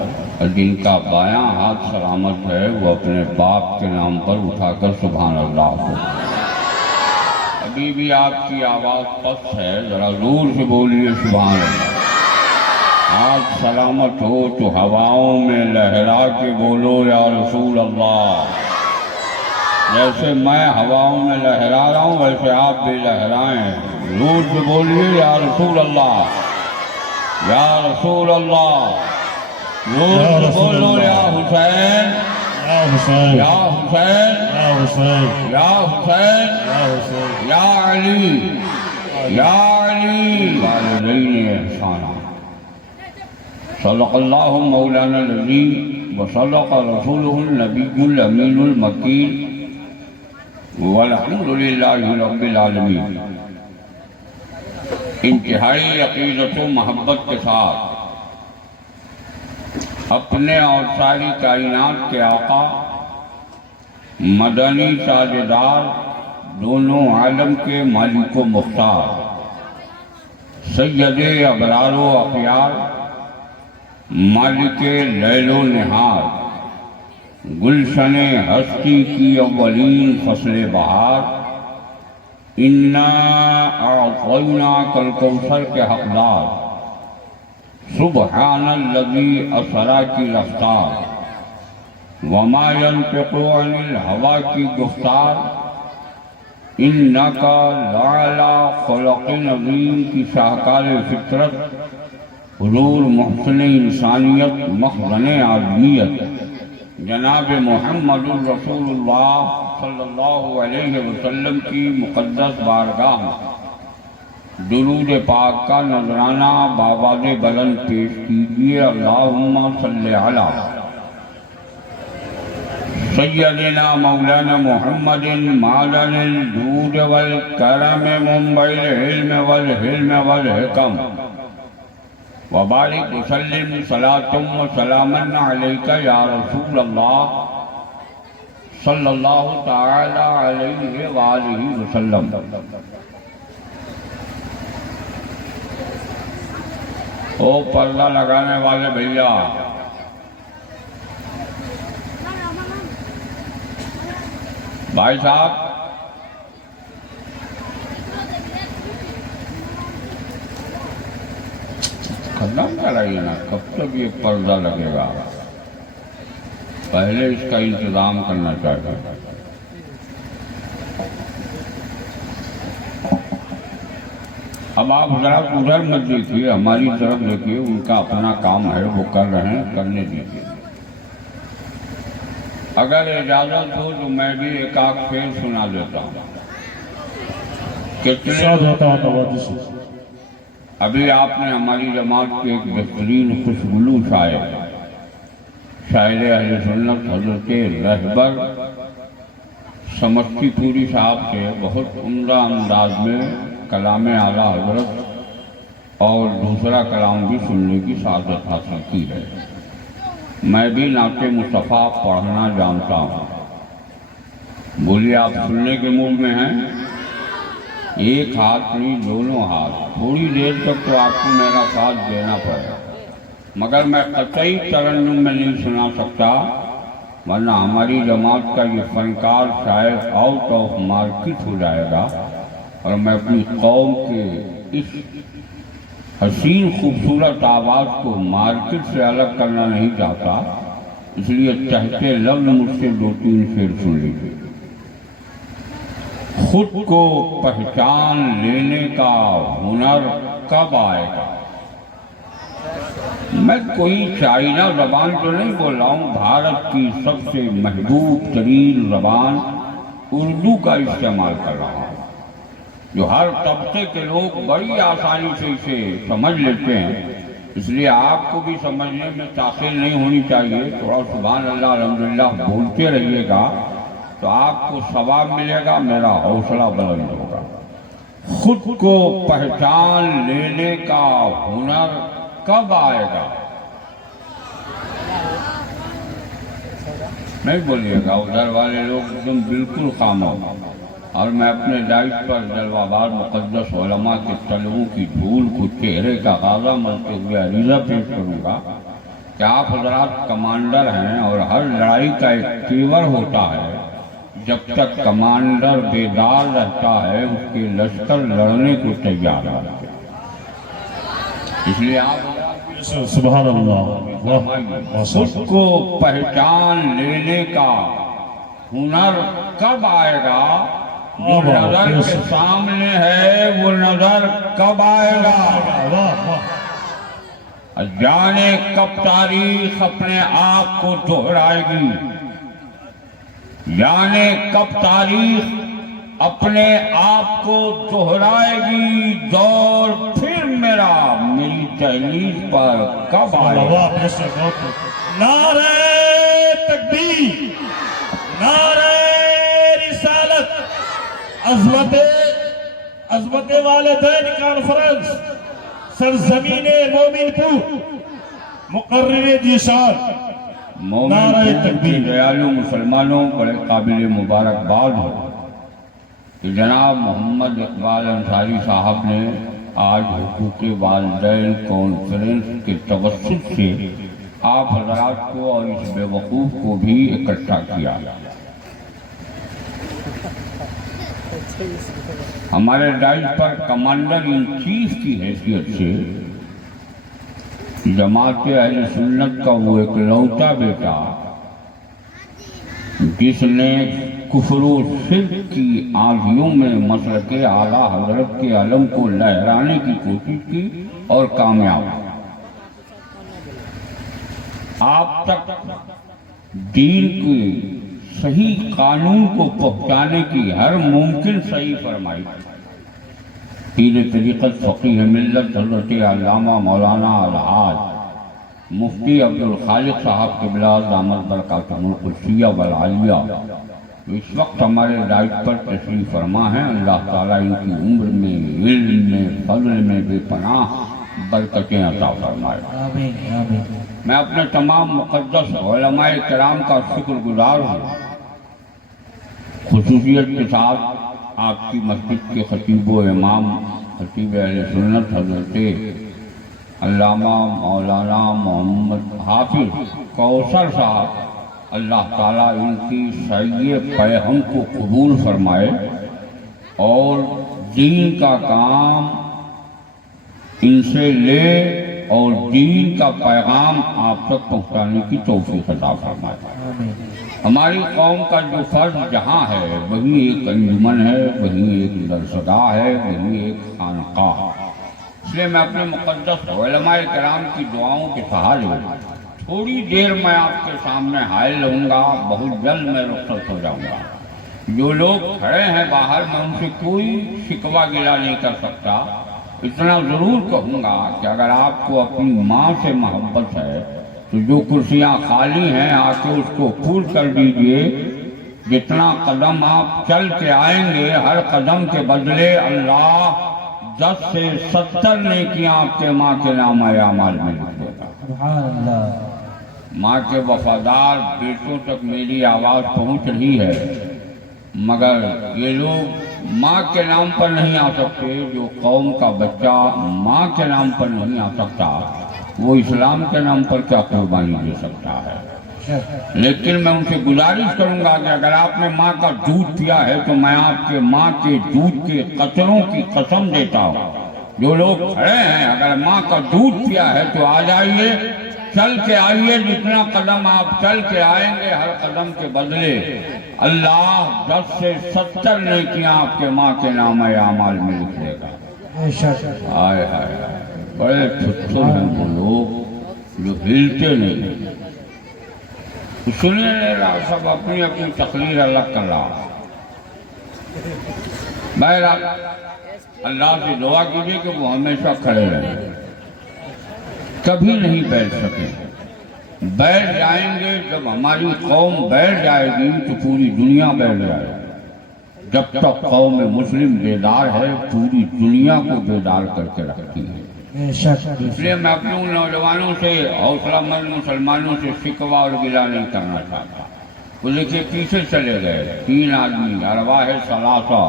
جن کا بایاں ہاتھ سلامت ہے وہ اپنے باپ کے نام پر اٹھا کر سبحان اللہ کو۔ ابھی بھی آپ کی آواز پست ہے، ذرا زور سے بولیے سبحان اللہ۔ ہاتھ سلامت ہو تو ہواؤں میں لہرا کے بولو یا رسول اللہ۔ جیسے میں ہواؤں میں لہرا رہا ہوں ویسے آپ بھی لہرائیں، زور سے بولیے یا رسول اللہ، یا رسول اللہ۔ زور سے بولو یا حسین، یا حسین، یا حسین، یا حسین، یا حسین، یا حسین، یا علی، یا علی۔ والدین احسانا۔ صدق اللہ مولانا العظیم وصدق رسولہ النبی الامین المکین والحمد للہ رب العالمین۔ انتہائی عقیدت و محبت کے ساتھ اپنے اور ساری کائنات کے آقا، مدنی تاجدار، دونوں عالم کے مالک و مختار، سید ابرار و اخیار، مالک لیل و نہار، گلشن ہستی کی اولین فصل بہار، انا اعطیناک الکوثر کے حقدار، سبحان الذی اسریٰ کی رفتار، وما ینطق عن الہویٰ کی گفتار، انک لعلی خلق عظیم کی شاہکار فطرت، حضور محسن انسانیت مخزن آدمیت، جناب محمد رسول اللہ صلی اللہ علیہ وسلم کی مقدس بارگاہ میں درود پاک کا نذرانہ بآواز بلند پیش کیجیے۔ اللہم صلی علی سیدنا مولانا محمد معدن الجود والکرم منبع العلم والحلم والحکم، وبارک وسلم صلاة و سلاما علیک یا رسول اللہ صلی اللہ تعالی علیہ وآلہ وسلم۔ او پردہ لگانے والے بھیا، بھائی صاحب، ختم کرائیے نا، کب تک یہ پردہ لگے گا؟ پہلے اس کا انتظام کرنا چاہیے۔ اب آپ ذرا ادھر مت دیکھیے، ہماری طرف دیکھیے، ان کا اپنا کام ہے، وہ کر رہے ہیں، کرنے دیجیے۔ اگر اجازت ہو تو میں بھی ایک آدھ شعر سنا دیتا ہوں۔ ابھی آپ نے ہماری جماعت کے ایک بہترین خوشگلو شاعر اہل سنت حضرت رہبر سمستی پوری صاحب سے بہت عمدہ انداز میں کلام اعلیٰ حضرت اور دوسرا کلام بھی سننے کی سعادت حاصل کی ہے۔ میں بھی نعت مصطفیٰ پڑھنا جانتا ہوں۔ بولیے، آپ سننے کے موڈ میں ہیں؟ ایک ہاتھ نہیں، دونوں ہاتھ۔ تھوڑی دیر تک تو آپ کو میرا ساتھ دینا پڑے گا، مگر میں قطعی ترنم میں نہیں سنا سکتا، ورنہ ہماری جماعت کا یہ فنکار شاعر آؤٹ آف مارکیٹ ہو جائے گا، اور میں اپنی قوم کے اس حسین خوبصورت آواز کو مارکیٹ سے الگ کرنا نہیں چاہتا، اس لیے چہتے لفظ مجھ سے دو تین شعر سن لیجیے۔ خود کو پہچان لینے کا ہنر کب آئے گا؟ میں کوئی چائنہ زبان تو نہیں بول رہا ہوں، بھارت کی سب سے محبوب ترین زبان اردو کا استعمال کر رہا ہوں، جو ہر طبقے کے لوگ بڑی آسانی سے اسے سمجھ لیتے ہیں، اس لیے آپ کو بھی سمجھنے میں تاخیر نہیں ہونی چاہیے۔ تھوڑا سبحان اللہ الحمدللہ بولتے رہیے گا تو آپ کو ثواب ملے گا، میرا حوصلہ بلند ہوگا۔ خود کو پہچان لینے کا ہنر کب آئے گا؟ نہیں بولیے گا، ادھر والے لوگ ایک دم بالکل خاموش۔ اور میں اپنے دائش پر جلوہ بار مقدس علماء کے طلبوں کی دھول کو چہرے کا غازہ ملتے ہوئے عریضہ پیش کروں گا کہ آپ حضرات کمانڈر ہیں اور ہر لڑائی کا ایک تیور ہوتا ہے، جب تک کمانڈر بیدار رہتا ہے اس کے لشکر لڑنے کو تیار رہتے ہیں۔ اس لیے آپ سبحان اللہ، واہ، خود کو پہچان لینے کا ہنر کب آئے گا؟ جو نظر کے سامنے ہے وہ نظر کب آئے گا؟ واہ واہ، جانے کب تاریخ اپنے آپ کو دہرائے گی، جانے کب تاریخ اپنے آپ کو دہرائے گی، دور پھر میری دہلیز پر کب آئے گا؟ نعرہ تکبیر، نعرہ رسالت، عظمت والدین کانفرنس، سرزمین مومن پور، مقرر ذیشان، مومن پور کے دیالو مسلمانوں بڑے قابل مبارکباد ہو کہ جناب محمد اقبال انصاری صاحب نے آج حقوق والدین کانفرنس کے توسط سے آپ حضرات کو اور اس بے وقوف کو بھی اکٹھا کیا۔ ہمارے diet per commander in chief کی حیثیت سے جماعت اہل سنت کا وہ اکلوتا بیٹا جس نے کفر و شرک کی آندھیوں میں مسلک اعلیٰ حضرت کے علم کو لہرانے کی کوشش کی اور کامیاب، آپ تک دین کے صحیح قانون کو پہنچانے کی ہر ممکن صحیح فرمائی۔ پیر طریقت فقیہ ملت حضرت علامہ مولانا الحاج مفتی عبدالخالق صاحب قبلہ دامت برکاتہم القدسیہ والعالیہ اس وقت ہمارے ڈائٹ پر تشریف فرما ہیں۔ اللہ تعالیٰ ان کی عمر میں، علم میں، فضل میں بے پناہ برکتیں عطا فرمائے۔ آمین آمین۔ میں اپنے تمام مقدس علماء کرام کا شکر گزار ہوں، خصوصیت کے ساتھ آپ کی مسجد کے خطیب و امام خطیب اہل سنت حضرت علامہ مولانا محمد حافظ کوثر صاحب، اللہ تعالیٰ ان کی سعی پیغام کو قبول فرمائے اور دین کا کام ان سے لے اور دین کا پیغام آپ تک پہنچانے کی توفیق عطا فرمائے۔ ہماری قوم کا جو فرض جہاں ہے وہی ایک انجمن ہے، وہی ایک درسگاہ ہے، وہی ایک خانقاہ۔ اس لیے میں اپنے مقدس علماء کرام کی دعاؤں کے سہارے تھوڑی دیر میں آپ کے سامنے حائل ہوں گا، بہت جلد میں رخصت ہو جاؤں گا۔ جو لوگ کھڑے ہیں باہر میں ان سے کوئی شکوہ گلہ نہیں کر سکتا، اتنا ضرور کہوں گا کہ اگر آپ کو اپنی ماں سے محبت ہے تو جو کرسیاں خالی ہیں آ کے اس کو پھول کر دیجئے۔ جتنا قدم آپ چل کے آئیں گے ہر قدم کے بدلے اللہ 10 سے 70 نیکیاں آپ کے ماں کے نام اعمال میں لکھ دے گا۔ سبحان اللہ۔ ماں کے وفادار بیٹوں تک میری آواز پہنچ رہی ہے، مگر یہ لوگ ماں کے نام پر نہیں آ سکتے۔ جو قوم کا بچہ ماں کے نام پر نہیں آ سکتا وہ اسلام کے نام پر کیا قربانی دے سکتا ہے؟ لیکن میں ان سے گزارش کروں گا کہ اگر آپ نے ماں کا دودھ پیا ہے تو میں آپ کے ماں کے دودھ کے قطروں کی قسم دیتا ہوں۔ جو لوگ کھڑے ہیں اگر ماں کا دودھ پیا ہے تو آ جائیے، چل کے آئیے۔ جتنا قدم آپ چل کے آئیں گے ہر قدم کے بدلے اللہ 10 سے 70 نیکیاں آپ کے ماں کے نام اعمال میں لکھ دے گا۔ ہائے ہائے ہائے، بڑے چھتر ہیں وہ لوگ جو ہلتے نہیں۔ سنیے نہیں سب اپنی اپنی تقریر الگ کر رہا۔ بہرحال اللہ سے دعا کیجیے کہ وہ ہمیشہ کھڑے رہیں، کبھی نہیں بیٹھ سکیں۔ بیٹھ جائیں گے جب ہماری قوم بیٹھ جائے گی تو پوری دنیا بیٹھ جائے گی۔ جب تک قوم مسلم بیدار ہے پوری دنیا کو بیدار کر کے رکھتی ہے۔ اس لیے میں اپنے ان نوجوانوں سے، حوصلہ مند مسلمانوں سے شکوہ اور گلہ نہیں کرنا چاہتا۔ وہ دیکھیے پیچھے چلے گئے 3 آدمی ارواح ثلاثہ